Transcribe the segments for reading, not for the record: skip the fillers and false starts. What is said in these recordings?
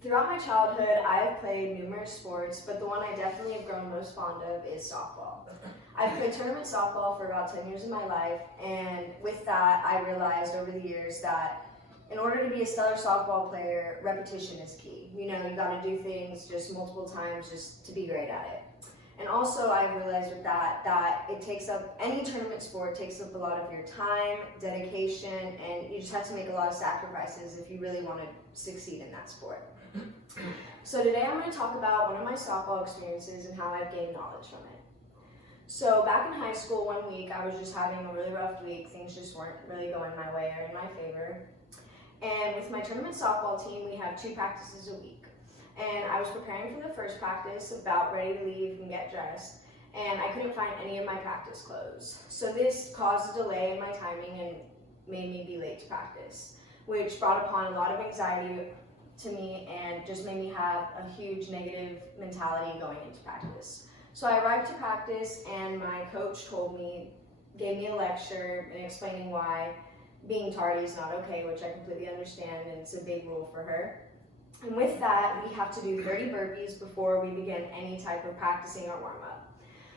Throughout my childhood, I have played numerous sports, but the one I definitely have grown most fond of is softball. I've played tournament softball for about 10 years of my life, and with that, I realized over the years that in order to be a stellar softball player, repetition is key. You gotta do things just multiple times just to be great at it. And also, I've realized with that it takes up, any tournament sport takes up a lot of your time, dedication, and you just have to make a lot of sacrifices if you really want to succeed in that sport. So today I'm going to talk about one of my softball experiences and how I've gained knowledge from it. So back in high school, one week I was just having a really rough week. Things just weren't really going my way or in my favor. And with my tournament softball team, we have 2 practices a week. And I was preparing for the first practice, about ready to leave and get dressed, and I couldn't find any of my practice clothes. So this caused a delay in my timing and made me be late to practice, which brought upon a lot of anxiety to me and just made me have a huge negative mentality going into practice. So I arrived to practice and my coach gave me a lecture and explaining why being tardy is not okay, which I completely understand, and it's a big rule for her. And with that, we have to do 30 burpees before we begin any type of practicing or warm-up.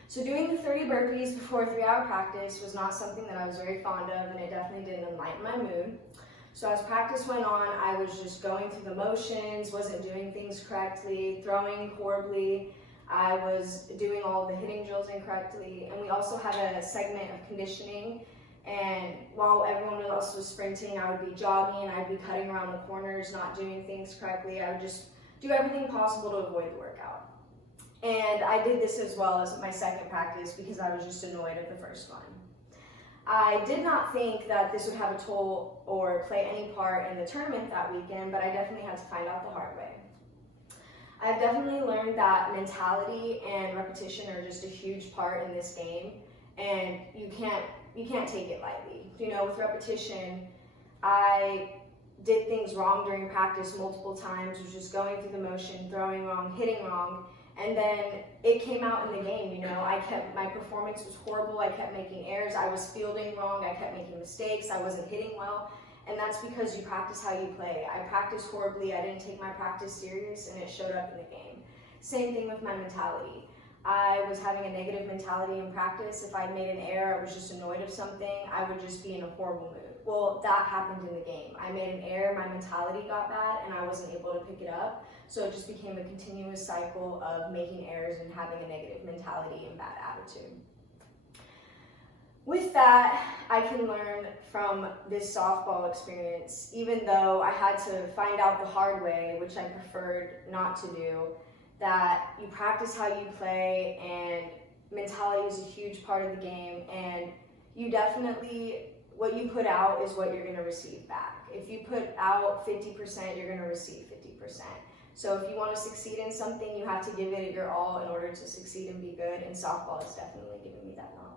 So doing the 30 burpees before a 3-hour practice was not something that I was very fond of, and it definitely didn't enlighten my mood. So as practice went on, I was just going through the motions, wasn't doing things correctly, throwing horribly. I was doing all the hitting drills incorrectly, and we also had a segment of conditioning. And while everyone else was sprinting, I would be jogging, I'd be cutting around the corners, not doing things correctly. I would just do everything possible to avoid the workout. And I did this as well as my second practice because I was just annoyed at the first one. I did not think that this would have a toll or play any part in the tournament that weekend, but I definitely had to find out the hard way. I've definitely learned that mentality and repetition are just a huge part in this game, and you can't take it lightly. With repetition, I did things wrong during practice multiple times, was just going through the motion, throwing wrong, hitting wrong, and then it came out in the game. My performance was horrible, I kept making errors, I was fielding wrong, I kept making mistakes, I wasn't hitting well, and that's because you practice how you play. I practiced horribly, I didn't take my practice serious, and it showed up in the game. Same thing with my mentality. I was having a negative mentality in practice. If I'd made an error, I was just annoyed of something, I would just be in a horrible mood. Well, that happened in the game. I made an error, my mentality got bad, and I wasn't able to pick it up. So it just became a continuous cycle of making errors and having a negative mentality and bad attitude. With that, I can learn from this softball experience, even though I had to find out the hard way, which I preferred not to do, that you practice how you play, and mentality is a huge part of the game, and what you put out is what you're going to receive back. If you put out 50%, you're going to receive 50%. So if you want to succeed in something, you have to give it your all in order to succeed and be good, and softball is definitely giving me that knowledge.